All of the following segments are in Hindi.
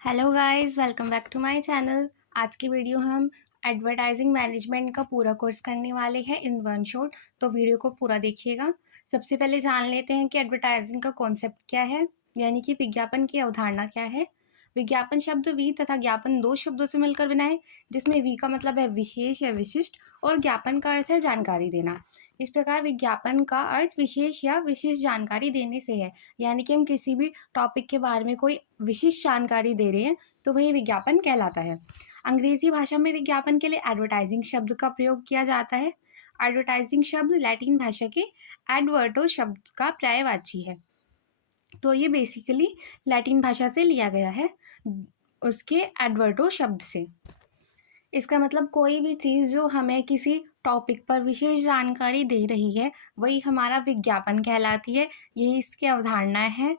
Hello guys, welcome back to my channel. आज की वीडियो हम एडवर्टाइजिंग मैनेजमेंट का पूरा कोर्स करने वाले हैं इन वन शॉट। तो वीडियो को पूरा देखिएगा। सबसे पहले जान लेते हैं कि एडवर्टाइजिंग का कॉन्सेप्ट क्या है, यानी कि विज्ञापन की अवधारणा क्या है। विज्ञापन शब्द वी तथा ज्ञापन दो शब्दों से मिलकर बना है, जिसमें वी का मतलब है विशेष या विशिष्ट और ज्ञापन का अर्थ है जानकारी देना। इस प्रकार विज्ञापन का अर्थ विशेष या विशिष्ट जानकारी देने से है, यानी कि हम किसी भी टॉपिक के बारे में कोई विशिष्ट जानकारी दे रहे हैं तो वही विज्ञापन कहलाता है। अंग्रेजी भाषा में विज्ञापन के लिए एडवर्टाइजिंग शब्द का प्रयोग किया जाता है। एडवर्टाइजिंग शब्द लैटिन भाषा के एडवर्टो शब्द का पर्यायवाची है। तो ये बेसिकली लैटिन भाषा से लिया गया है, उसके एडवर्टो शब्द से। इसका मतलब कोई भी चीज़ जो हमें किसी टॉपिक पर विशेष जानकारी दे रही है वही हमारा विज्ञापन कहलाती है। यही इसकी अवधारणा है।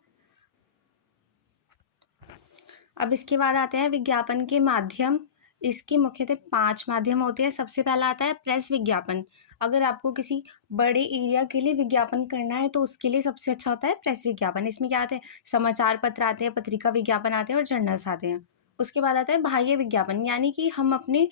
अब इसके बाद आते हैं विज्ञापन के माध्यम। इसके मुख्यतः 5 माध्यम होते हैं। सबसे पहला आता है प्रेस विज्ञापन। अगर आपको किसी बड़े एरिया के लिए विज्ञापन करना है तो उसके लिए सबसे अच्छा होता है प्रेस विज्ञापन। इसमें क्या आते हैं, समाचार पत्र आते हैं, पत्रिका विज्ञापन आते हैं और जर्नल्स आते हैं। उसके बाद आता है बाह्य विज्ञापन, यानी कि हम अपने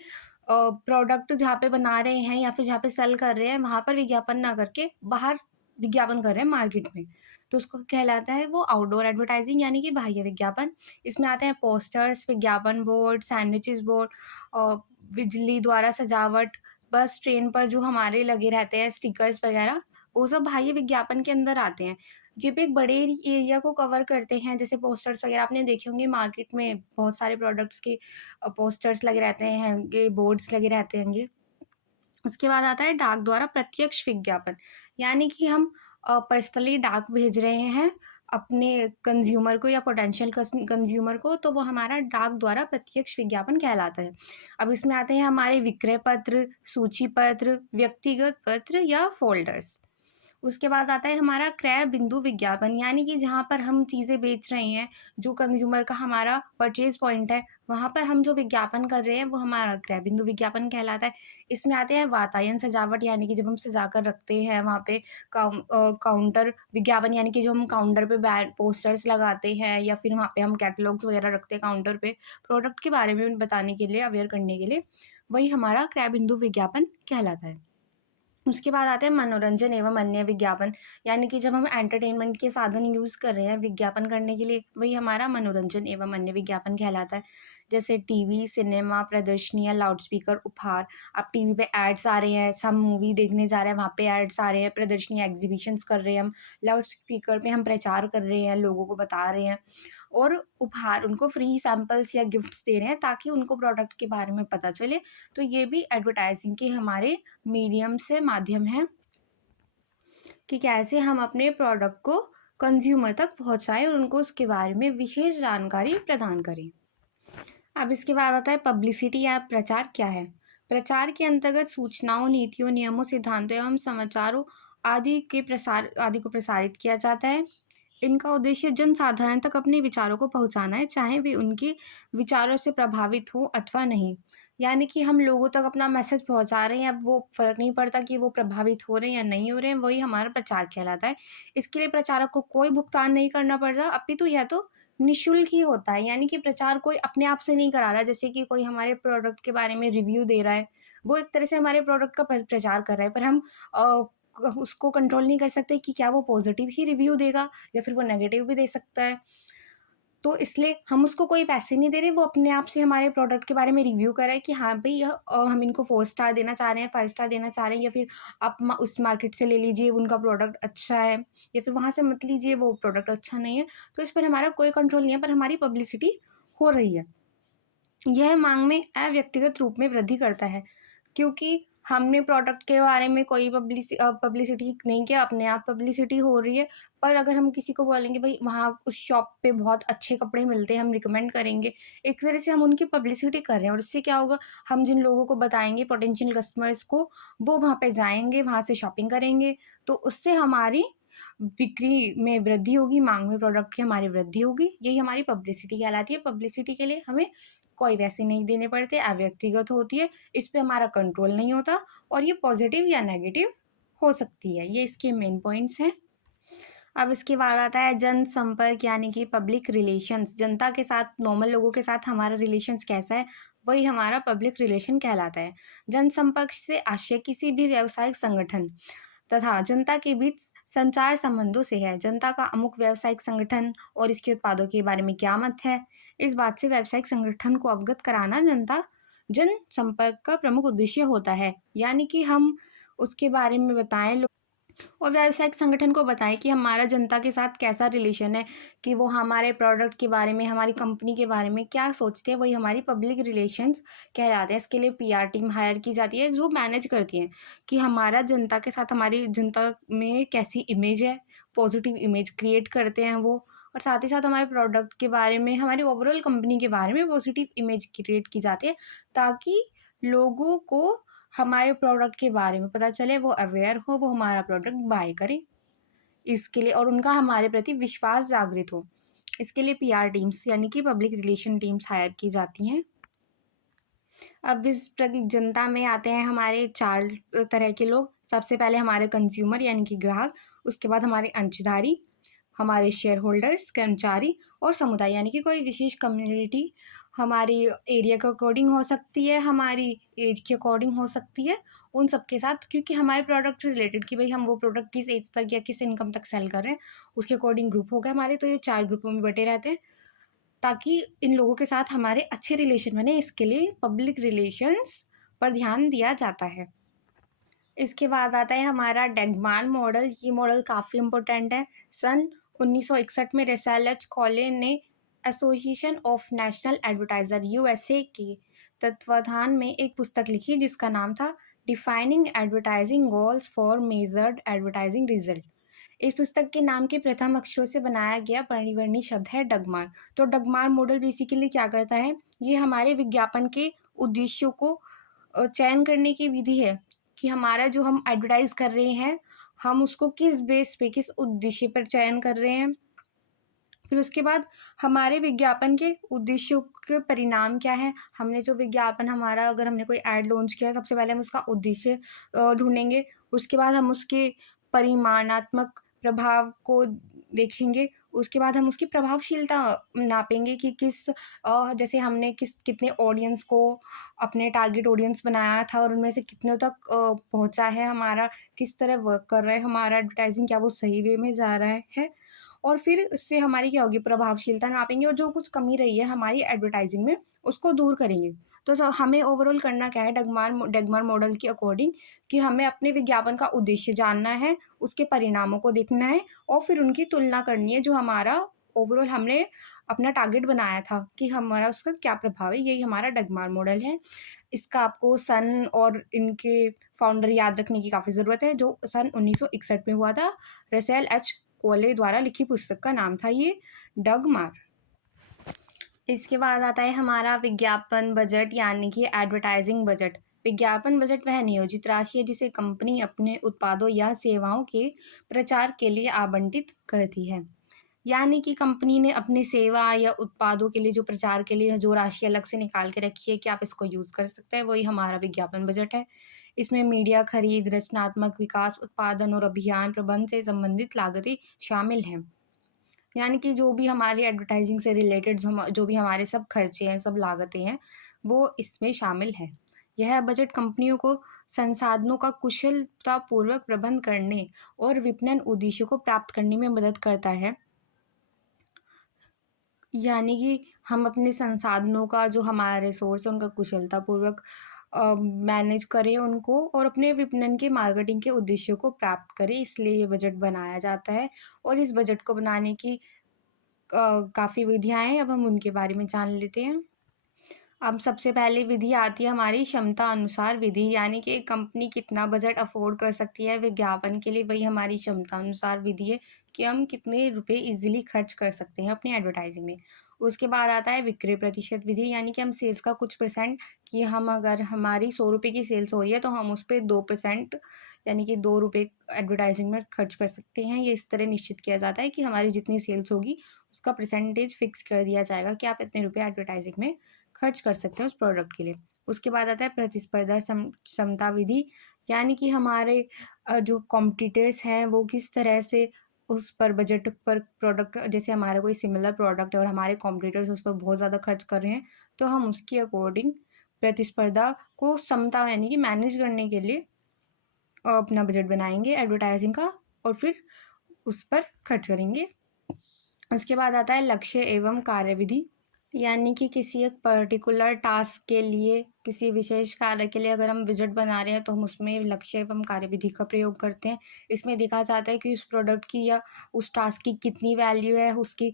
प्रोडक्ट जहाँ पे बना रहे हैं या फिर जहाँ पे सेल कर रहे हैं वहाँ पर विज्ञापन ना करके बाहर विज्ञापन कर रहे हैं मार्केट में, तो उसको कहलाता है वो आउटडोर एडवर्टाइजिंग, यानी कि बाह्य विज्ञापन। इसमें आते हैं पोस्टर्स, विज्ञापन बोर्ड, सैंडविचेस बोर्ड और बिजली द्वारा सजावट, बस ट्रेन पर जो हमारे लगे रहते हैं स्टिकर्स वगैरह, वो सब बाह्य विज्ञापन के अंदर आते हैं। ये भी एक बड़े एरिया को कवर करते हैं। जैसे पोस्टर्स वगैरह आपने देखे होंगे मार्केट में, बहुत सारे प्रोडक्ट्स के पोस्टर्स लगे रहते हैं, बोर्ड्स लगे रहते हैं। उसके बाद आता है डाक द्वारा प्रत्यक्ष विज्ञापन, यानी कि हम पर्सनली डाक भेज रहे हैं अपने कंज्यूमर को या पोटेंशियल कंज्यूमर को, तो वो हमारा डाक द्वारा प्रत्यक्ष विज्ञापन कहलाता है। अब इसमें आते हैं हमारे विक्रय पत्र, सूची पत्र, व्यक्तिगत पत्र या फोल्डर्स। उसके बाद आता है हमारा क्रय बिंदु विज्ञापन, यानी कि जहाँ पर हम चीज़ें बेच रहे हैं, जो कंज्यूमर का हमारा परचेज पॉइंट है, वहाँ पर हम जो विज्ञापन कर रहे हैं वो हमारा क्रय बिंदु विज्ञापन कहलाता है। इसमें आते हैं वातायन सजावट, यानी कि जब हम सजा कर रखते हैं वहाँ पे काउंटर विज्ञापन, यानी कि जो हम काउंटर पे बैन पोस्टर्स लगाते हैं या फिर वहाँ पे हम कैटलॉग्स वगैरह रखते हैं काउंटर पे प्रोडक्ट के बारे में बताने के लिए, अवेयर करने के लिए, वही हमारा क्रय बिंदु विज्ञापन कहलाता है। उसके बाद आते हैं मनोरंजन एवं अन्य विज्ञापन, यानी कि जब हम एंटरटेनमेंट के साधन यूज़ कर रहे हैं विज्ञापन करने के लिए, वही हमारा मनोरंजन एवं अन्य विज्ञापन कहलाता है। जैसे टीवी, सिनेमा, प्रदर्शनियाँ, लाउडस्पीकर, उपहार। अब टीवी पे एड्स आ रहे हैं, हम मूवी देखने जा रहे हैं, वहाँ पे एड्स आ रहे हैं, प्रदर्शनी एग्जीबिशंस कर रहे हैं हम, लाउडस्पीकर पे हम प्रचार कर रहे हैं, लोगों को बता रहे हैं, और उपहार उनको फ्री सैंपल्स या गिफ्ट्स दे रहे हैं ताकि उनको प्रोडक्ट के बारे में पता चले। तो ये भी एडवर्टाइजिंग के हमारे मीडियम से माध्यम है कि कैसे हम अपने प्रोडक्ट को कंज्यूमर तक पहुंचाएं और उनको उसके बारे में विशेष जानकारी प्रदान करें। अब इसके बाद आता है पब्लिसिटी या प्रचार क्या है। प्रचार के अंतर्गत सूचनाओं, नीतियों, नियमों, सिद्धांतों एवं समाचारों आदि को प्रसारित किया जाता है। इनका उद्देश्य जनसाधारण तक अपने विचारों को पहुंचाना है, चाहे वे उनके विचारों से प्रभावित हो अथवा नहीं। यानी कि हम लोगों तक अपना मैसेज पहुंचा रहे हैं, अब वो फ़र्क नहीं पड़ता कि वो प्रभावित हो रहे हैं या नहीं हो रहे हैं, वही हमारा प्रचार कहलाता है। इसके लिए प्रचारक को कोई भुगतान नहीं करना पड़ता, अपितु यह तो निःशुल्क ही होता है। यानी कि प्रचार कोई अपने आप से नहीं करा रहा, जैसे कि कोई हमारे प्रोडक्ट के बारे में रिव्यू दे रहा है, वो एक तरह से हमारे प्रोडक्ट का प्रचार कर रहा है, पर हम उसको कंट्रोल नहीं कर सकते कि क्या वो पॉजिटिव ही रिव्यू देगा या फिर वो नेगेटिव भी दे सकता है। तो इसलिए हम उसको कोई पैसे नहीं दे रहे, वो अपने आप से हमारे प्रोडक्ट के बारे में रिव्यू कर रहा है कि हाँ भाई यह हम इनको 4 स्टार देना चाह रहे हैं, 5 स्टार देना चाह रहे हैं, या फिर आप उस मार्केट से ले लीजिए, उनका प्रोडक्ट अच्छा है, या फिर वहाँ से मत लीजिए, वो प्रोडक्ट अच्छा नहीं है। तो इस पर हमारा कोई कंट्रोल नहीं है, पर हमारी पब्लिसिटी हो रही है। यह मांग में अव्यक्तिगत रूप में वृद्धि करता है, क्योंकि हमने प्रोडक्ट के बारे में कोई पब्लिसिटी नहीं किया, अपने आप पब्लिसिटी हो रही है। पर अगर हम किसी को बोलेंगे भाई वहाँ उस शॉप पे बहुत अच्छे कपड़े मिलते हैं, हम रिकमेंड करेंगे, एक तरह से हम उनकी पब्लिसिटी कर रहे हैं, और उससे क्या होगा, हम जिन लोगों को बताएंगे पोटेंशियल कस्टमर्स को, वो वहाँ पे जाएंगे, वहाँ से शॉपिंग करेंगे, तो उससे हमारी बिक्री में वृद्धि होगी, मांग में प्रोडक्ट की हमारी वृद्धि होगी। यही हमारी पब्लिसिटी कहलाती है। पब्लिसिटी के लिए हमें कोई पैसे नहीं देने पड़ते, अव्यक्तिगत होती है, इस पे हमारा कंट्रोल नहीं होता, और ये पॉजिटिव या नेगेटिव हो सकती है। ये इसके मेन पॉइंट्स हैं। अब इसके बाद आता है जनसंपर्क यानी कि पब्लिक रिलेशंस। जनता के साथ, नॉर्मल लोगों के साथ हमारा रिलेशंस कैसा है, वही हमारा पब्लिक रिलेशन कहलाता है। जनसंपर्क से आशय किसी भी व्यावसायिक संगठन तथा जनता के बीच संचार संबंधों से है। जनता का अमुक व्यावसायिक संगठन और इसके उत्पादों के बारे में क्या मत है, इस बात से व्यावसायिक संगठन को अवगत कराना जनसंपर्क का प्रमुख उद्देश्य होता है। यानी कि हम उसके बारे में बताएं और व्यावसायिक संगठन को बताएं कि हमारा जनता के साथ कैसा रिलेशन है, कि वो हमारे प्रोडक्ट के बारे में, हमारी कंपनी के बारे में क्या सोचते हैं, वही हमारी पब्लिक रिलेशंस कहलाते हैं। इसके लिए पीआर टीम हायर की जाती है जो मैनेज करती है कि हमारा जनता के साथ, हमारी जनता में कैसी इमेज है, पॉजिटिव इमेज क्रिएट करते हैं वो, और साथ ही साथ हमारे प्रोडक्ट के बारे में, हमारी ओवरऑल कंपनी के बारे में पॉजिटिव इमेज क्रिएट की जाती है, ताकि लोगों को हमारे प्रोडक्ट के बारे में पता चले, वो अवेयर हो, वो हमारा प्रोडक्ट बाय करें इसके लिए, और उनका हमारे प्रति विश्वास जागृत हो। इसके लिए पीआर टीम्स यानी कि पब्लिक रिलेशन टीम्स हायर की जाती हैं। अब इस जनता में आते हैं हमारे 4 तरह के लोग। सबसे पहले हमारे कंज्यूमर यानी कि ग्राहक, उसके बाद हमारे अंशधारी, हमारे शेयर होल्डर्स, कर्मचारी और समुदाय यानी कि कोई विशेष कम्युनिटी हमारी एरिया के अकॉर्डिंग हो सकती है, हमारी एज के अकॉर्डिंग हो सकती है, उन सबके साथ, क्योंकि हमारे प्रोडक्ट रिलेटेड कि भाई हम वो प्रोडक्ट किस एज तक या किस इनकम तक सेल कर रहे हैं, उसके अकॉर्डिंग ग्रुप हो गए हमारे। तो ये 4 ग्रुपों में बटे रहते हैं ताकि इन लोगों के साथ हमारे अच्छे रिलेशन बने। इसके लिए पब्लिक रिलेशंस पर ध्यान दिया जाता है। इसके बाद आता है हमारा डैगमार मॉडल। ये मॉडल काफ़ी इम्पोर्टेंट है। सन 1961 में रसेल एच कॉले ने association of national advertiser USA के तत्वाधान में एक पुस्तक लिखी जिसका नाम था defining advertising goals for measured advertising result. इस पुस्तक के नाम के प्रथम अक्षरों से बनाया गया परिवर्णी शब्द है डगमार। तो डगमार मॉडल बेसिकली क्या करता है, ये हमारे विज्ञापन के उद्देश्यों को चयन करने की विधि है कि हमारा जो हम एडवर्टाइज कर रहे हैं, हम उसको किस बेस पे, किस उद्देश्य पर चयन कर रहे हैं। फिर उसके बाद हमारे विज्ञापन के उद्देश्यों के परिणाम क्या है। हमने जो विज्ञापन, हमारा अगर हमने कोई ऐड लॉन्च किया है, सबसे पहले हम उसका उद्देश्य ढूंढेंगे। उसके बाद हम उसके परिमाणात्मक प्रभाव को देखेंगे। उसके बाद हम उसकी प्रभावशीलता नापेंगे कि जैसे हमने कितने ऑडियंस को अपने टारगेट ऑडियंस बनाया था और उनमें से कितनों तक पहुंचा है, हमारा किस तरह वर्क कर रहा है हमारा एडवर्टाइजिंग, क्या वो सही वे में जा रहा है। और फिर इससे हमारी क्या होगी, प्रभावशीलता नापेंगे, और जो कुछ कमी रही है हमारी एडवर्टाइजिंग में उसको दूर करेंगे। तो हमें ओवरऑल करना क्या है, डगमार मॉडल के अकॉर्डिंग, कि हमें अपने विज्ञापन का उद्देश्य जानना है, उसके परिणामों को देखना है और फिर उनकी तुलना करनी है, जो हमारा ओवरऑल हमने अपना टारगेट बनाया था कि हमारा उसका क्या प्रभाव है। यही हमारा डगमार मॉडल है। इसका आपको सन और इनके फाउंडर याद रखने की काफ़ी ज़रूरत है, जो सन 1961 में हुआ था। रसेल एच कोले द्वारा लिखी पुस्तक का नाम था ये डगमार। इसके बाद आता है हमारा विज्ञापन बजट यानी कि एडवर्टाइजिंग बजट। विज्ञापन बजट वह नियोजित राशि है जिसे कंपनी अपने उत्पादों या सेवाओं के प्रचार के लिए आवंटित करती है। यानी कि कंपनी ने अपनी सेवा या उत्पादों के लिए, जो प्रचार के लिए जो राशि अलग से निकाल के रखी है कि आप इसको यूज़ कर सकते हैं, वही हमारा विज्ञापन बजट है। इसमें मीडिया खरीद, रचनात्मक विकास, उत्पादन और अभियान प्रबंध से संबंधित लागतें शामिल हैं। यानी कि जो भी हमारी एडवर्टाइजिंग से रिलेटेड जो भी हमारे सब खर्चे हैं, सब लागतें हैं, वो इसमें शामिल है। यह बजट कंपनियों को संसाधनों का कुशलतापूर्वक प्रबंध करने और विपणन उद्देश्यों को प्राप्त करने में मदद करता है। यानी कि हम अपने संसाधनों का, जो हमारे रिसोर्स है, उनका कुशलतापूर्वक मैनेज करें उनको, और अपने विपणन के, मार्केटिंग के उद्देश्यों को प्राप्त करें, इसलिए ये बजट बनाया जाता है। और इस बजट को बनाने की काफ़ी विधियाँ हैं, अब हम उनके बारे में जान लेते हैं। अब सबसे पहले विधि आती है हमारी क्षमता अनुसार विधि, यानी कि एक कंपनी कितना बजट अफोर्ड कर सकती है विज्ञापन के लिए, वही हमारी क्षमता अनुसार विधि है कि हम कितने रुपए इजीली खर्च कर सकते हैं अपनी एडवर्टाइजिंग में। उसके बाद आता है विक्रय प्रतिशत विधि, यानी कि हम सेल्स का कुछ परसेंट, कि हम अगर हमारी 100 रुपये की सेल्स हो रही है तो हम उस पर 2% यानी कि 2 रुपये एडवर्टाइजिंग में खर्च कर सकते हैं। ये इस तरह निश्चित किया जाता है कि हमारी जितनी सेल्स होगी उसका परसेंटेज फिक्स कर दिया जाएगा कि आप इतने रुपये एडवर्टाइजिंग में खर्च कर सकते हैं उस प्रोडक्ट के लिए। उसके बाद आता है प्रतिस्पर्धा क्षमता विधि, यानी कि हमारे जो कॉम्पिटिटर्स हैं वो किस तरह से उस पर बजट पर प्रोडक्ट, जैसे हमारा कोई सिमिलर प्रोडक्ट है और हमारे कॉम्पिटिटर्स उस पर बहुत ज़्यादा खर्च कर रहे हैं, तो हम उसके अकॉर्डिंग प्रतिस्पर्धा को समता यानी कि मैनेज करने के लिए अपना बजट बनाएँगे एडवर्टाइज़िंग का और फिर उस पर खर्च करेंगे। उसके बाद आता है लक्ष्य एवं कार्यविधि, यानी कि किसी एक पर्टिकुलर टास्क के लिए, किसी विशेष कार्य के लिए अगर हम बजट बना रहे हैं तो हम उसमें लक्ष्य एवं कार्यविधि का प्रयोग करते हैं। इसमें देखा जाता है कि उस प्रोडक्ट की या उस टास्क की कितनी वैल्यू है, उसकी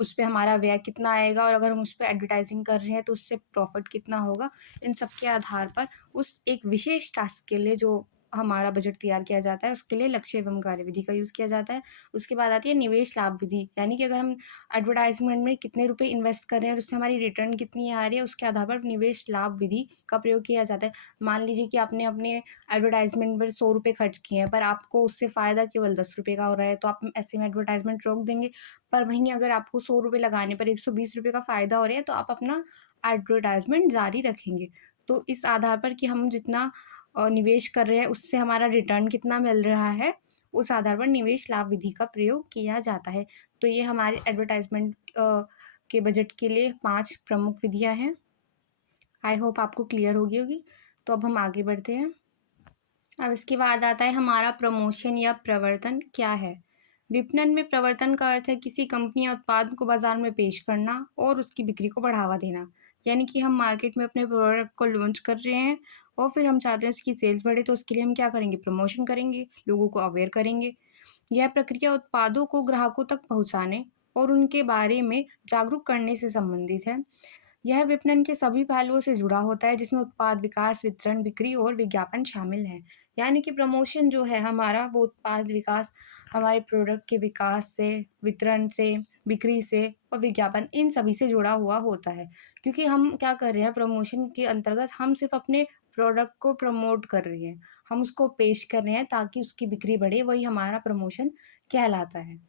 उस पे हमारा व्यय कितना आएगा और अगर हम उस पे एडवर्टाइज़िंग कर रहे हैं तो उससे प्रॉफ़िट कितना होगा। इन सब के आधार पर उस एक विशेष टास्क के लिए जो हमारा बजट तैयार किया जाता है, उसके लिए लक्ष्य एवं कार्यविधि का यूज़ किया जाता है। उसके बाद आती है निवेश लाभ विधि, यानी कि अगर हम एडवर्टाइज़मेंट में कितने रुपए इन्वेस्ट कर रहे हैं और उससे हमारी रिटर्न कितनी आ रही है, उसके आधार पर निवेश लाभ विधि का प्रयोग किया जाता है। मान लीजिए कि आपने अपने एडवर्टाइज़मेंट पर ₹100 खर्च किए हैं, पर आपको उससे फ़ायदा केवल ₹10 का हो रहा है, तो आप ऐसे में एडवर्टाइज़मेंट रोक देंगे। पर वहीं अगर आपको ₹100 लगाने पर ₹120 का फ़ायदा हो रहा है, तो आप अपना एडवर्टाइज़मेंट जारी रखेंगे। तो इस आधार पर कि हम जितना निवेश कर रहे हैं, उससे हमारा रिटर्न कितना मिल रहा है, उस आधार पर निवेश लाभ विधि का प्रयोग किया जाता है। तो ये हमारे एडवर्टाइज़मेंट के बजट के लिए 5 प्रमुख विधियाँ हैं। आई होप आपको क्लियर हो गई होगी। तो अब हम आगे बढ़ते हैं। अब इसके बाद आता है हमारा प्रमोशन या प्रवर्तन क्या है? विपणन में प्रवर्तन का अर्थ है किसी कंपनी या उत्पाद को बाज़ार में पेश करना और उसकी बिक्री को बढ़ावा देना। यानी कि हम मार्केट में अपने प्रोडक्ट को लॉन्च कर रहे हैं और फिर हम चाहते हैं उसकी सेल्स बढ़े, तो उसके लिए हम क्या करेंगे? प्रमोशन करेंगे, लोगों को अवेयर करेंगे। यह प्रक्रिया उत्पादों को ग्राहकों तक पहुँचाने और उनके बारे में जागरूक करने से संबंधित है। यह विपणन के सभी पहलुओं से जुड़ा होता है जिसमें उत्पाद विकास, वितरण, बिक्री और विज्ञापन शामिल हैं। यानी कि प्रमोशन जो है हमारा, वो उत्पाद विकास, हमारे प्रोडक्ट के विकास से, वितरण से, बिक्री से और विज्ञापन, इन सभी से जुड़ा हुआ होता है। क्योंकि हम क्या कर रहे हैं, प्रमोशन के अंतर्गत हम सिर्फ़ अपने प्रोडक्ट को प्रमोट कर रहे हैं। हम उसको पेश कर रहे हैं ताकि उसकी बिक्री बढ़े, वही हमारा प्रमोशन कहलाता है।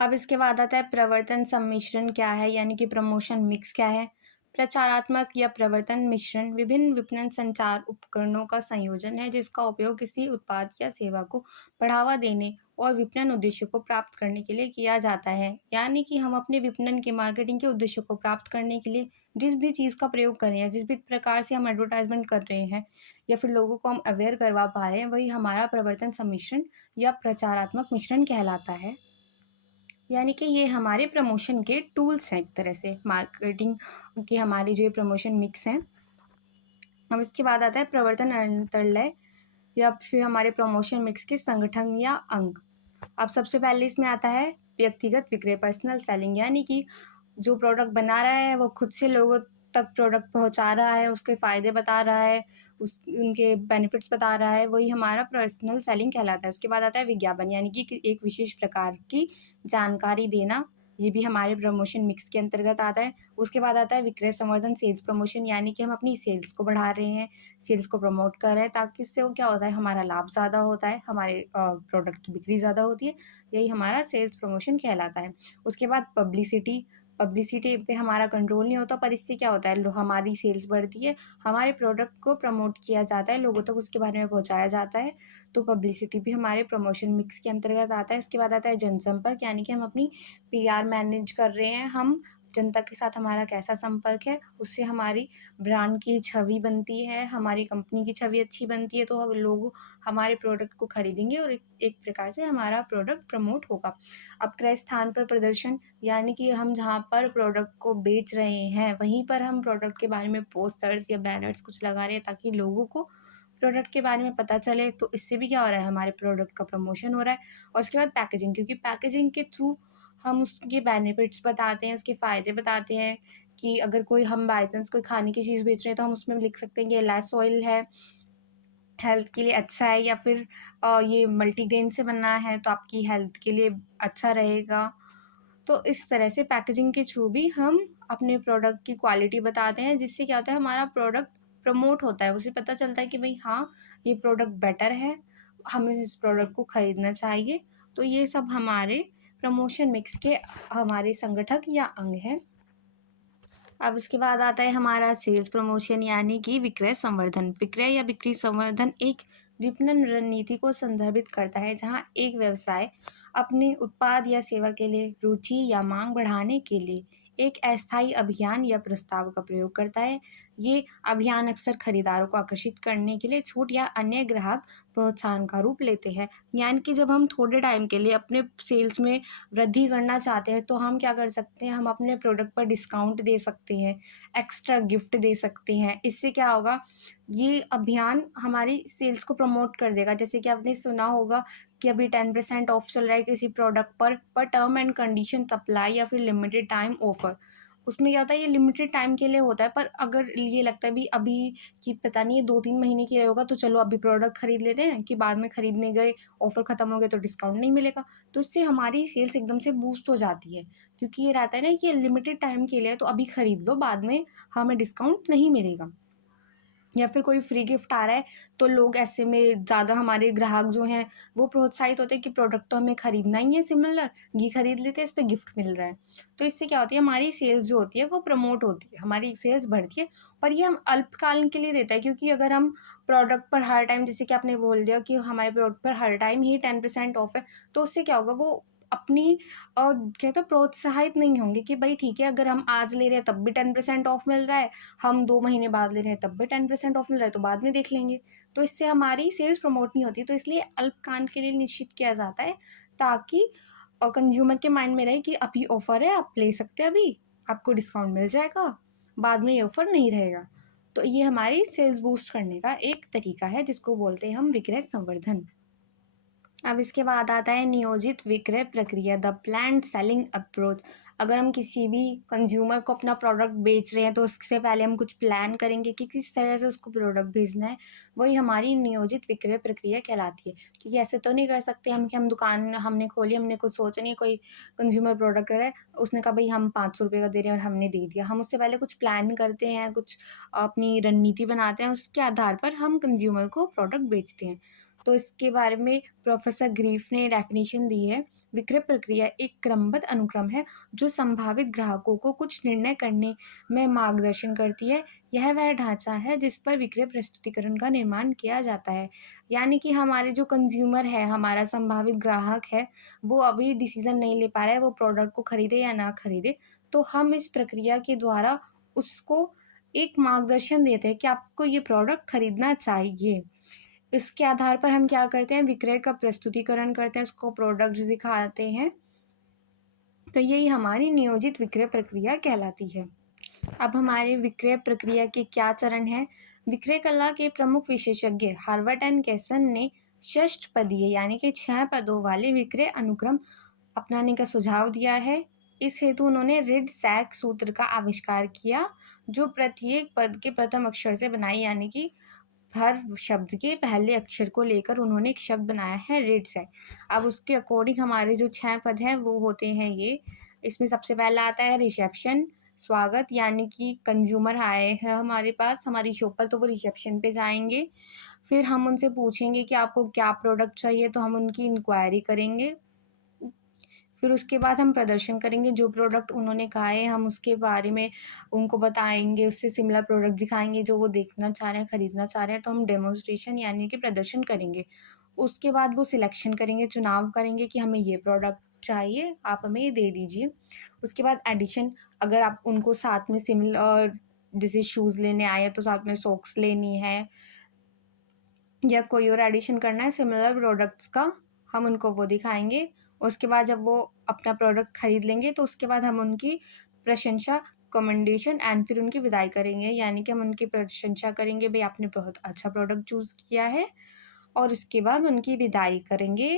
अब इसके बाद आता है प्रवर्तन सम्मिश्रण क्या है, यानी कि प्रमोशन मिक्स क्या है। प्रचारात्मक या प्रवर्तन मिश्रण विभिन्न विपणन संचार उपकरणों का संयोजन है जिसका उपयोग किसी उत्पाद या सेवा को बढ़ावा देने और विपणन उद्देश्य को प्राप्त करने के लिए किया जाता है। यानी कि हम अपने विपणन के, मार्केटिंग के उद्देश्य को प्राप्त करने के लिए जिस भी चीज़ का प्रयोग कर रहे हैं, जिस भी प्रकार से हम एडवर्टाइजमेंट कर रहे हैं या फिर लोगों को हम अवेयर करवा पा रहे हैं, वही हमारा प्रवर्तन सम्मिश्रण या प्रचारात्मक मिश्रण कहलाता है। यानी कि ये हमारे प्रमोशन के टूल्स हैं, एक तरह से मार्केटिंग के हमारे जो ये प्रमोशन मिक्स हैं। अब इसके बाद आता है प्रवर्तन अंतर्लय या फिर हमारे प्रमोशन मिक्स के संगठन या अंग। अब सबसे पहले इसमें आता है व्यक्तिगत विक्रय, पर्सनल सेलिंग, यानी कि जो प्रोडक्ट बना रहा है वो खुद से लोगों तक प्रोडक्ट पहुंचा रहा है, उसके फ़ायदे बता रहा है, उनके बेनिफिट्स बता रहा है, वही हमारा पर्सनल सेलिंग कहलाता है। उसके बाद आता है विज्ञापन, यानी कि एक विशेष प्रकार की जानकारी देना, ये भी हमारे प्रमोशन मिक्स के अंतर्गत आता है। उसके बाद आता है विक्रय संवर्धन, सेल्स प्रमोशन, यानी कि हम अपनी सेल्स को बढ़ा रहे हैं, सेल्स को प्रमोट कर रहे हैं ताकि इससे वो क्या होता है, हमारा लाभ ज़्यादा होता है, हमारे प्रोडक्ट की बिक्री ज़्यादा होती है, यही हमारा सेल्स प्रमोशन कहलाता है। उसके बाद पब्लिसिटी, पब्लिसिटी पे हमारा कंट्रोल नहीं होता, पर इससे क्या होता है, हमारी सेल्स बढ़ती है, हमारे प्रोडक्ट को प्रमोट किया जाता है, लोगों तक उसके बारे में पहुंचाया जाता है, तो पब्लिसिटी भी हमारे प्रमोशन मिक्स के अंतर्गत आता है। उसके बाद आता है जनसंपर्क, यानी कि हम अपनी पीआर मैनेज कर रहे हैं, हम जनता के साथ हमारा कैसा संपर्क है, उससे हमारी ब्रांड की छवि बनती है, हमारी कंपनी की छवि अच्छी बनती है, तो लोग हमारे प्रोडक्ट को खरीदेंगे और एक प्रकार से हमारा प्रोडक्ट प्रमोट होगा। अब क्रय स्थान पर प्रदर्शन, यानी कि हम जहाँ पर प्रोडक्ट को बेच रहे हैं, वहीं पर हम प्रोडक्ट के बारे में पोस्टर्स या बैनर्स कुछ लगा रहे हैं ताकि लोगों को प्रोडक्ट के बारे में पता चले, तो इससे भी क्या हो रहा है, हमारे प्रोडक्ट का प्रमोशन हो रहा है। और उसके बाद पैकेजिंग, क्योंकि पैकेजिंग के थ्रू हम उसके बेनिफिट्स बताते हैं, उसके फ़ायदे बताते हैं कि अगर कोई, हम बाय चांस कोई खाने की चीज़ बेच रहे हैं तो हम उसमें लिख सकते हैं कि ये लेस ऑयल है, हेल्थ के लिए अच्छा है, या फिर ये मल्टीग्रेन से बना है तो आपकी हेल्थ के लिए अच्छा रहेगा। तो इस तरह से पैकेजिंग के थ्रू भी हम अपने प्रोडक्ट की क्वालिटी बताते हैं, जिससे क्या होता है, हमारा प्रोडक्ट प्रमोट होता है, उसे पता चलता है कि भाई हाँ, ये प्रोडक्ट बेटर है, हमें इस प्रोडक्ट को खरीदना चाहिए। तो ये सब हमारे प्रमोशन मिक्स के हमारे संगठक या अंग हैं। अब इसके बाद आता है हमारा सेल्स प्रमोशन, यानी कि विक्रय संवर्धन। विक्रय या बिक्री संवर्धन एक विपणन रणनीति को संदर्भित करता है जहां एक व्यवसाय अपने उत्पाद या सेवा के लिए रुचि या मांग बढ़ाने के लिए एक अस्थायी अभियान या प्रस्ताव का प्रयोग करता है। ये अभियान अक्सर खरीदारों को आकर्षित करने के लिए छूट या अन्य ग्राहक प्रोत्साहन का रूप लेते हैं। यानी कि जब हम थोड़े टाइम के लिए अपने सेल्स में वृद्धि करना चाहते हैं तो हम क्या कर सकते हैं, हम अपने प्रोडक्ट पर डिस्काउंट दे सकते हैं, एक्स्ट्रा गिफ्ट दे सकते हैं। इससे क्या होगा, ये अभियान हमारी सेल्स को प्रमोट कर देगा। जैसे कि आपने सुना होगा कि अभी 10% ऑफ चल रहा है किसी प्रोडक्ट पर टर्म एंड कंडीशन अप्लाई या फिर लिमिटेड टाइम ऑफर। उसमें क्या होता है, ये लिमिटेड टाइम के लिए होता है, पर अगर ये लगता है भी अभी कि पता नहीं ये 2-3 महीने के लिए होगा तो चलो अभी प्रोडक्ट खरीद लेते हैं कि बाद में खरीदने गए ऑफर खत्म हो गया तो डिस्काउंट नहीं मिलेगा। तो इससे हमारी सेल्स एकदम से बूस्ट हो जाती है, क्योंकि ये रहता है ना कि ये लिमिटेड टाइम के लिए है, तो अभी खरीद लो, बाद में हमें डिस्काउंट नहीं मिलेगा। या फिर कोई फ्री गिफ्ट आ रहा है तो लोग ऐसे में ज़्यादा, हमारे ग्राहक जो हैं वो प्रोत्साहित होते हैं कि प्रोडक्ट तो हमें खरीदना ही है सिमिलर, ये खरीद लेते हैं, इस पे गिफ्ट मिल रहा है। तो इससे क्या होती है, हमारी सेल्स जो होती है वो प्रमोट होती है, हमारी सेल्स बढ़ती है। और ये हम अल्पकाल के लिए देता है, क्योंकि अगर हम प्रोडक्ट पर हर टाइम, जैसे कि आपने बोल दिया कि हमारे प्रोडक्ट पर हर टाइम ही 10% ऑफ है, तो उससे क्या होगा, वो अपनी कहते हैं प्रोत्साहित नहीं होंगे कि भाई ठीक है, अगर हम आज ले रहे हैं तब भी 10% ऑफ मिल रहा है, हम 2 महीने बाद ले रहे हैं तब भी 10% ऑफ मिल रहा है, तो बाद में देख लेंगे। तो इससे हमारी सेल्स प्रमोट नहीं होती। तो इसलिए अल्पकाल के लिए निश्चित किया जाता है, ताकि कंज्यूमर के माइंड में रहे कि अभी ऑफ़र है, आप ले सकते हैं अभी, आपको डिस्काउंट मिल जाएगा, बाद में ये ऑफ़र नहीं रहेगा। तो ये हमारी सेल्स बूस्ट करने का एक तरीका है, जिसको बोलते हैं हम विक्रय संवर्धन। अब इसके बाद आता है नियोजित विक्रय प्रक्रिया, द प्लान्ड सेलिंग अप्रोच। अगर हम किसी भी कंज्यूमर को अपना प्रोडक्ट बेच रहे हैं तो उससे पहले हम कुछ प्लान करेंगे कि किस तरह से उसको प्रोडक्ट भेजना है। वही हमारी नियोजित विक्रय प्रक्रिया कहलाती है। क्योंकि ऐसे तो नहीं कर सकते हम कि हम दुकान हमने खोली, हमने कुछ सोचा नहीं, कोई कंज्यूमर प्रोडक्ट है, उसने कहा भाई हम 500 रुपये का दे रहे हैं और हमने दे दिया। हम उससे पहले कुछ प्लान करते हैं, कुछ अपनी रणनीति बनाते हैं, उसके आधार पर हम कंज्यूमर को प्रोडक्ट बेचते हैं। तो इसके बारे में प्रोफेसर ग्रीफ ने डेफिनेशन दी है। विक्रय प्रक्रिया एक क्रमबद्ध अनुक्रम है जो संभावित ग्राहकों को कुछ निर्णय करने में मार्गदर्शन करती है। यह वह ढांचा है जिस पर विक्रय प्रस्तुतिकरण का निर्माण किया जाता है। यानी कि हमारे जो कंज्यूमर है, हमारा संभावित ग्राहक है, वो अभी डिसीजन नहीं ले पा रहा है वो प्रोडक्ट को खरीदे या ना खरीदे, तो हम इस प्रक्रिया के द्वारा उसको एक मार्गदर्शन देते हैं कि आपको ये प्रोडक्ट खरीदना चाहिए। इसके आधार पर हम क्या करते हैं, विक्रय का प्रस्तुतिकरण करते हैं, उसको प्रोडक्ट्स दिखाते हैं। तो यही हमारी नियोजित विक्रय प्रक्रिया कहलाती है। अब हमारे विक्रय प्रक्रिया के क्या चरण हैं? विक्रय कला के प्रमुख विशेषज्ञ हार्वर्ड एंड कैसन ने षष्ठपदीय यानी कि 6 पदों वाले विक्रय अनुक्रम अपनाने का सुझाव दिया है। इस हेतु उन्होंने रिड सैक सूत्र का आविष्कार किया, जो प्रत्येक पद के प्रथम अक्षर से बनाई, यानी कि हर शब्द के पहले अक्षर को लेकर उन्होंने एक शब्द बनाया है, रेड सेक। अब उसके अकॉर्डिंग हमारे जो 6 पद हैं वो होते हैं ये। इसमें सबसे पहला आता है रिसेप्शन, स्वागत, यानी कि कंज्यूमर आए हैं हमारे पास हमारी शॉप पर, तो वो रिसेप्शन पे जाएँगे। फिर हम उनसे पूछेंगे कि आपको क्या प्रोडक्ट चाहिए, तो हम उनकी इंक्वायरी करेंगे। फिर उसके बाद हम प्रदर्शन करेंगे, जो प्रोडक्ट उन्होंने कहा है हम उसके बारे में उनको बताएँगे, उससे सिमिलर प्रोडक्ट दिखाएँगे जो वो देखना चाह रहे हैं, खरीदना चाह रहे हैं, तो हम डेमोंस्ट्रेशन यानी कि प्रदर्शन करेंगे। उसके बाद वो सिलेक्शन करेंगे, चुनाव करेंगे कि हमें ये प्रोडक्ट चाहिए, आप हमें ये दे दीजिए। उसके बाद एडिशन, अगर आप उनको साथ में सिमिलर जैसे शूज़ लेने आए हैं तो साथ में सॉक्स लेनी है या कोई और एडिशन करना है सिमिलर प्रोडक्ट्स का, हम उनको वो दिखाएँगे। उसके बाद जब वो अपना प्रोडक्ट खरीद लेंगे तो उसके बाद हम उनकी प्रशंसा, कमेंडेशन एंड फिर उनकी विदाई करेंगे। यानी कि हम उनकी प्रशंसा करेंगे, भई आपने बहुत अच्छा प्रोडक्ट चूज़ किया है, और उसके बाद उनकी विदाई करेंगे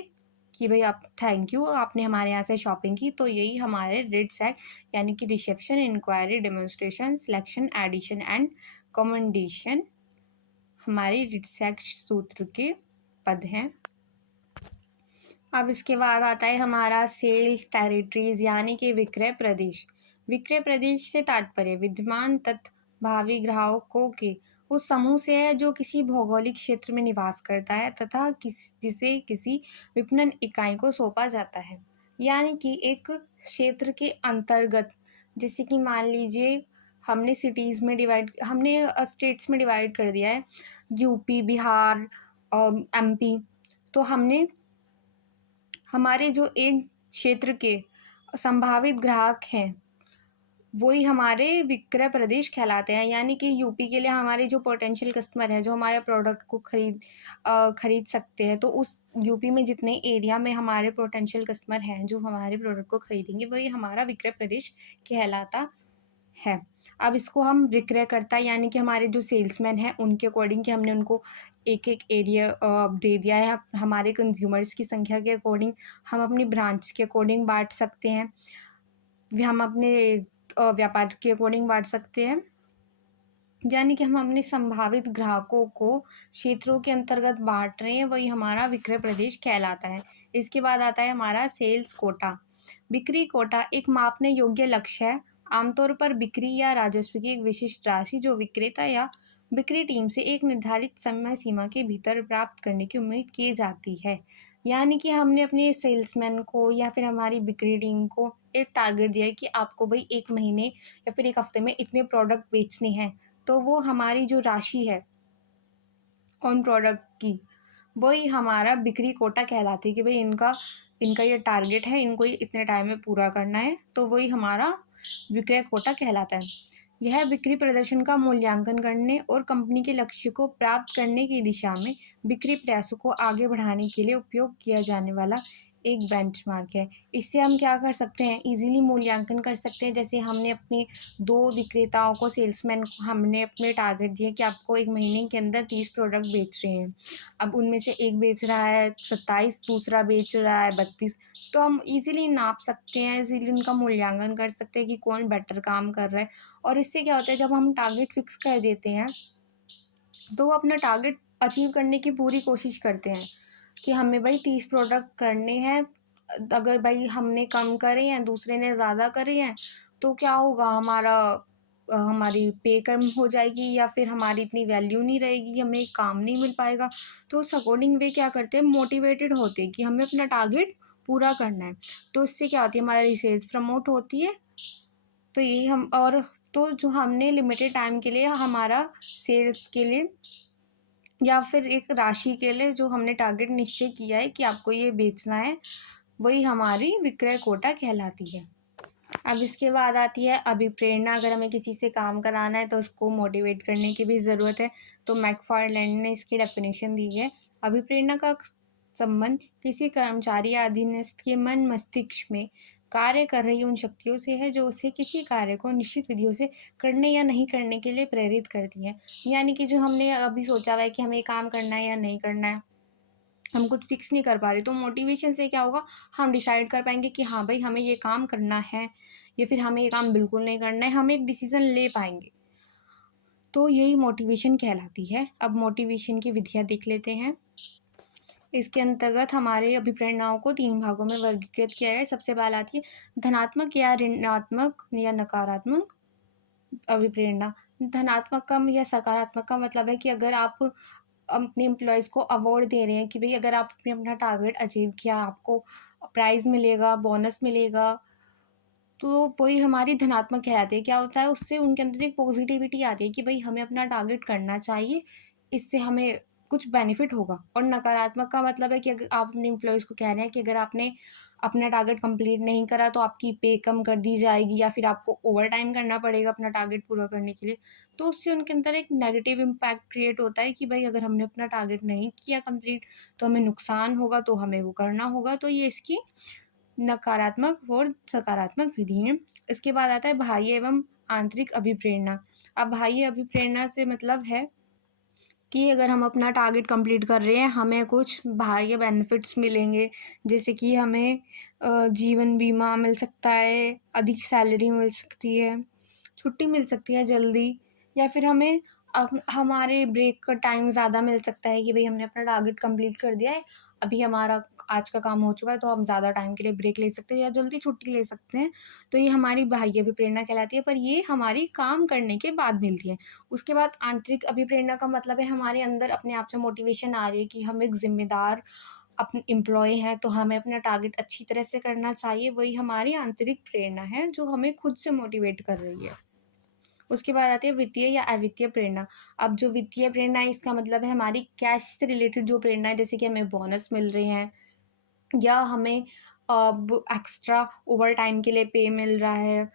कि भई आप थैंक यू, आपने हमारे यहाँ से शॉपिंग की। तो यही हमारे रेड सैक यानी कि reception, enquiry, demonstration, selection, addition and commendation हमारे रेड सैक सूत्र के पद हैं। अब इसके बाद आता है हमारा सेल्स टेरिटरीज यानी कि विक्रय प्रदेश। विक्रय प्रदेश से तात्पर्य विद्यमान तथा भावी ग्राहकों के उस समूह से है जो किसी भौगोलिक क्षेत्र में निवास करता है तथा जिसे किसी विपणन इकाई को सौंपा जाता है। यानी कि एक क्षेत्र के अंतर्गत, जैसे कि मान लीजिए हमने स्टेट्स में डिवाइड कर दिया है, यूपी, बिहार, एमपी। तो हमने हमारे जो एक क्षेत्र के संभावित ग्राहक हैं, वही हमारे विक्रय प्रदेश कहलाते हैं। यानी कि यूपी के लिए हमारे जो पोटेंशियल कस्टमर हैं, जो हमारे प्रोडक्ट को खरीद सकते हैं, तो उस यूपी में जितने एरिया में हमारे पोटेंशियल कस्टमर हैं, जो हमारे प्रोडक्ट को खरीदेंगे, वही हमारा विक्रय प्रदेश कहलाता है। अब इसको हम विक्रयकर्ता यानी कि हमारे जो सेल्समैन हैं, उनके अकॉर्डिंग कि हमने उनको एक-एक एरिया दे दिया है। हमारे कंज़्यूमर्स की संख्या के अकॉर्डिंग हम अपनी ब्रांच के अकॉर्डिंग बाँट सकते हैं। हम अपने व्यापार के अकॉर्डिंग बाँट सकते हैं। यानी कि हम अपने संभावित ग्राहकों को क्षेत्रों के अंतर्गत बाँट रहे हैं, वही हमारा विक्रय प्रदेश कहलाता है। इसके बाद आता है हमारा सेल्स कोटा। बिक्री कोटा एक मापने योग्य लक्ष्य है, आमतौर पर बिक्री या राजस्व की एक विशिष्ट राशि जो विक्रेता या बिक्री टीम से एक निर्धारित समय सीमा के भीतर प्राप्त करने की उम्मीद की जाती है। यानी कि हमने अपने सेल्समैन को या फिर हमारी बिक्री टीम को एक टारगेट दिया है कि आपको भई 1 महीने या फिर 1 हफ्ते में इतने प्रोडक्ट बेचने हैं। तो वो हमारी जो राशि है उन प्रोडक्ट की, वही हमारा बिक्री कोटा कहलाती है कि भई इनका इनका ये टारगेट है, इनको ये इतने टाइम में पूरा करना है, तो वही हमारा विक्रय कोटा कहलाता है। यह बिक्री प्रदर्शन का मूल्यांकन करने और कंपनी के लक्ष्य को प्राप्त करने की दिशा में बिक्री प्रयासों को आगे बढ़ाने के लिए उपयोग किया जाने वाला एक बेंचमार्क है। इससे हम क्या कर सकते हैं, ईज़िली मूल्यांकन कर सकते हैं। जैसे हमने अपने 2 विक्रेताओं को, सेल्समैन को हमने अपने टारगेट दिए कि आपको 1 महीने के अंदर 30 प्रोडक्ट बेच रहे हैं। अब उनमें से एक बेच रहा है 27, दूसरा बेच रहा है 32, तो हम ईज़िली नाप सकते हैं, ईज़िली उनका मूल्यांकन कर सकते हैं कि कौन बेटर काम कर रहा है। और इससे क्या होता है, जब हम टारगेट फिक्स कर देते हैं, तो वो अपना टारगेट अचीव करने की पूरी कोशिश करते हैं कि हमें भाई 30 प्रोडक्ट करने हैं। अगर भाई हमने कम करे हैं, दूसरे ने ज़्यादा करे हैं, तो क्या होगा, हमारी पे कम हो जाएगी या फिर हमारी इतनी वैल्यू नहीं रहेगी, हमें काम नहीं मिल पाएगा। तो उस अकॉर्डिंग वे क्या करते हैं, मोटिवेटेड होते हैं कि हमें अपना टारगेट पूरा करना है। तो इससे क्या होती है, हमारी सेल्स प्रमोट होती है। तो यही हम और तो जो हमने लिमिटेड टाइम के लिए हमारा सेल्स के लिए या फिर एक राशि के लिए जो हमने टारगेट निश्चय किया है कि आपको ये बेचना है, वही हमारी विक्रय कोटा कहलाती है। अब इसके बाद आती है अभिप्रेरणा। अगर हमें किसी से काम कराना है तो उसको मोटिवेट करने की भी ज़रूरत है। तो मैकफार्लैंड ने इसकी डेफिनेशन दी है। अभिप्रेरणा का संबंध किसी कर्मचारी या अधीनस्थ के मन मस्तिष्क में कार्य कर रही उन शक्तियों से है जो उसे किसी कार्य को निश्चित विधियों से करने या नहीं करने के लिए प्रेरित करती है। यानी कि जो हमने अभी सोचा हुआ है कि हमें काम करना है या नहीं करना है, हम कुछ फिक्स नहीं कर पा रहे, तो मोटिवेशन से क्या होगा, हम डिसाइड कर पाएंगे कि हाँ भाई हमें ये काम करना है या फिर हमें ये काम बिल्कुल नहीं करना है, हम एक डिसीजन ले पाएंगे। तो यही मोटिवेशन कहलाती है। अब मोटिवेशन की विधियाँ देख लेते हैं। इसके अंतर्गत हमारे अभिप्रेरणाओं को 3 भागों में वर्गीकृत किया है। सबसे पहला आती है धनात्मक या ऋणात्मक या नकारात्मक अभिप्रेरणा। धनात्मक का या सकारात्मक का मतलब है कि अगर आप अपने एम्प्लॉयज़ को अवार्ड दे रहे हैं कि भई अगर आपने अपना टारगेट अचीव किया, आपको प्राइज़ मिलेगा, बोनस मिलेगा, तो वही हमारी धनात्मक कहलाती है। क्या होता है, उससे उनके अंदर एक पॉज़िटिविटी आती है कि भई हमें अपना टारगेट करना चाहिए, इससे हमें कुछ बेनिफिट होगा। और नकारात्मक का मतलब है कि अगर आप अपने एम्प्लॉयज़ को कह रहे हैं कि अगर आपने अपना टारगेट कंप्लीट नहीं करा तो आपकी पे कम कर दी जाएगी या फिर आपको ओवरटाइम करना पड़ेगा अपना टारगेट पूरा करने के लिए। तो उससे उनके अंदर एक नेगेटिव इम्पैक्ट क्रिएट होता है कि भई अगर हमने अपना टारगेट नहीं किया कंप्लीट तो हमें नुकसान होगा, तो हमें वो करना होगा। तो ये इसकी नकारात्मक और सकारात्मक विधि हैं। इसके बाद आता है बाह्य एवं आंतरिक अभिप्रेरणा। अब बाह्य अभिप्रेरणा से मतलब है कि अगर हम अपना टारगेट कंप्लीट कर रहे हैं, हमें कुछ बाह्य बेनिफिट्स मिलेंगे, जैसे कि हमें जीवन बीमा मिल सकता है, अधिक सैलरी मिल सकती है, छुट्टी मिल सकती है जल्दी, या फिर हमें हमारे ब्रेक का टाइम ज़्यादा मिल सकता है कि भई हमने अपना टारगेट कंप्लीट कर दिया है, अभी हमारा आज का काम हो चुका है, तो हम ज़्यादा टाइम के लिए ब्रेक ले सकते हैं या जल्दी छुट्टी ले सकते हैं। तो ये हमारी बाह्य अभिप्रेरणा कहलाती है, पर ये हमारी काम करने के बाद मिलती है। उसके बाद आंतरिक अभिप्रेरणा का मतलब है हमारे अंदर अपने आप से मोटिवेशन आ रही है कि हम एक ज़िम्मेदार अपने एम्प्लॉयी हैं, तो हमें अपना टारगेट अच्छी तरह से करना चाहिए। वही हमारी आंतरिक प्रेरणा है, जो हमें खुद से मोटिवेट कर रही है। उसके बाद आती है वित्तीय या अवित्तीय प्रेरणा। अब जो वित्तीय प्रेरणा है इसका मतलब है हमारी कैश से रिलेटेड जो प्रेरणा है, जैसे कि हमें बोनस मिल रहे हैं या हमें अब एक्स्ट्रा ओवरटाइम के लिए पे मिल रहा है।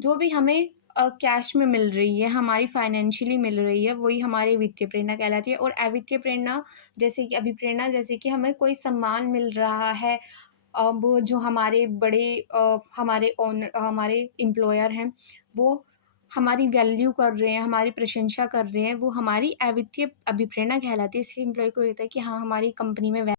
जो भी हमें कैश में मिल रही है, हमारी फाइनेंशियली मिल रही है, वही हमारी वित्तीय प्रेरणा कहलाती है। और अवित्तीय प्रेरणा जैसे कि अभिप्रेरणा, जैसे कि हमें कोई सम्मान मिल रहा है, अब जो हमारे बड़े हमारे एम्प्लॉयर हैं, वो हमारी वैल्यू कर रहे हैं, हमारी प्रशंसा कर रहे हैं, वो हमारी अवित्तीय अभिप्रेरणा कहलाती है। इससे एम्प्लॉयी को ये होता है कि हाँ, हमारी कंपनी में